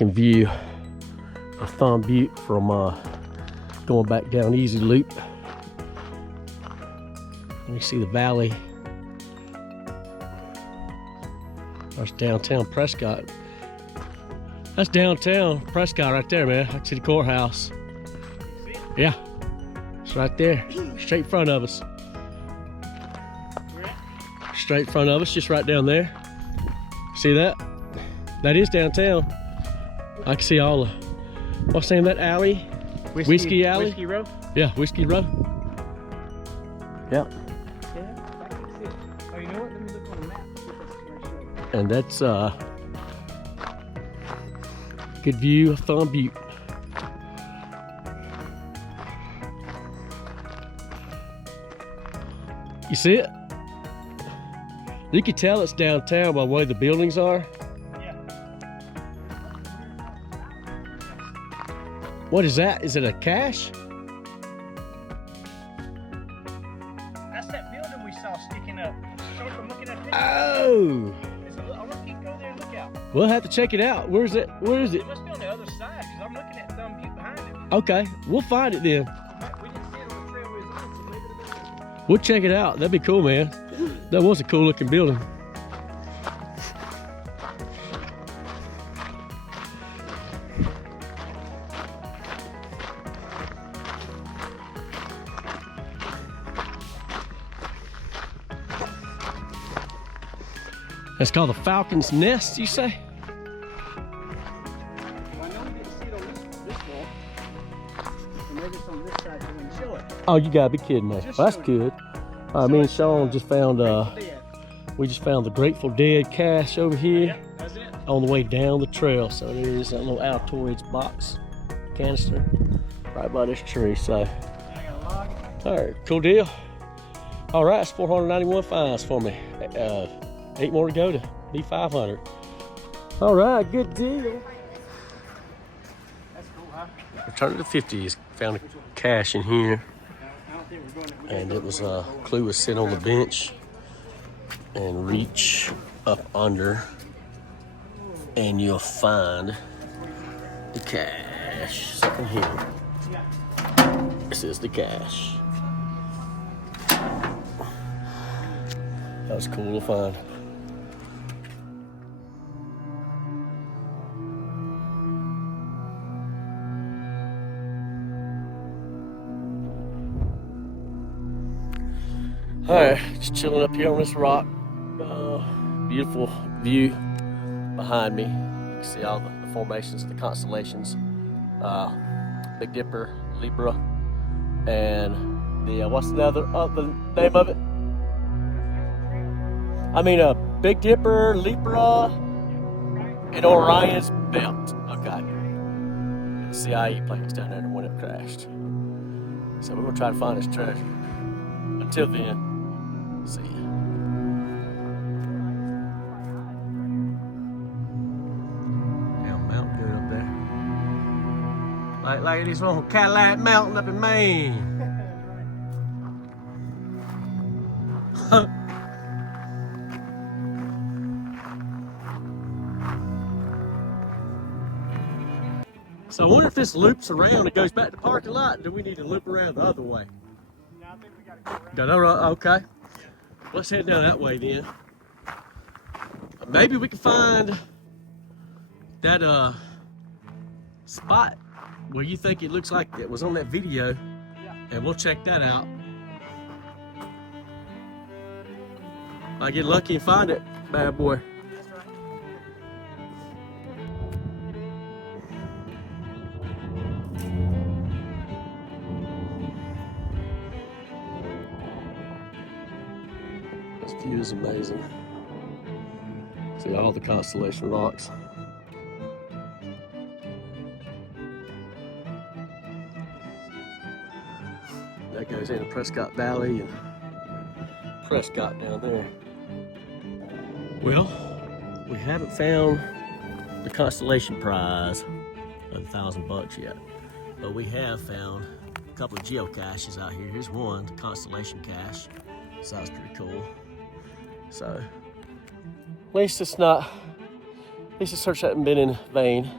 Can view of Thumb Butte from going back down Easy Loop. You see the valley. There's downtown Prescott. That's downtown Prescott right there, man. I can see the courthouse. Yeah, it's right there, straight in front of us. Straight in front of us, just right down there. See that? That is downtown. I can see all the, what's the name of that alley? Whiskey Alley? Whiskey Row? Yeah, Whiskey Row. Yep. Yeah, I can see it. Oh, you know what? Let me look on the map. See if that's And that's good view of Thumb Butte. You see it? You can tell it's downtown by the way the buildings are. Yeah. What is that? Is it a cache? That's that building we saw sticking up. Short from looking at this. Oh! I want to keep going there and look out. We'll have to check it out. Where's it? Where is it? It must be on the other side because I'm looking at Thumb Butte behind it. Okay, we'll find it then. We didn't see it on the trail we was on, so maybe it'll be. We'll check it out. That'd be cool, man. That was a cool looking building. That's called the Falcon's Nest, you say? Well, I know we didn't see it on this wall. So maybe it's on this side so we can show it. Oh, you gotta be kidding me. Just Well, that's showed good. Me and Sean just found we just found the Grateful Dead cache over here Yeah, that's it. on the way down the trail. So there's a little Altoids box canister right by this tree. So, I got a log. all right, cool deal. All right, it's 491 finds for me. 8 more to go to be 500. All right, good deal. That's cool, huh? Return to the 50s. Found a cache in here. I don't think we're going to. And it was Clue was sitting on the bench and reach up under and you'll find the cache. Something here. This is the cache. That was cool to find. All right, just chilling up here on this rock. Beautiful view behind me. You can see all the formations, the constellations. Big Dipper, Libra, and the what's the name of it? I mean, Big Dipper, Libra, and Orion's Belt. Okay. The CIA plane's down there when it crashed. So we're gonna try to find this treasure. Until then. See ya. Down Mountain Good up there. Like this little Cadillac Mountain up in Maine. So I wonder if this loops around and goes back to the parking lot, or do we need to loop around the other way? No, I think we got to go around. Okay. Let's head down that way then. Maybe we can find that spot where you think it looks like it was on that video, and we'll check that out. I get lucky and find it, bad boy. This view is amazing. See all the constellation rocks. That goes into Prescott Valley and Prescott down there. Well, we haven't found the constellation prize of $1,000 yet, but we have found a couple of geocaches out here. Here's one, the constellation cache. So that's pretty cool. So at least it's not, at least the search hasn't been in vain.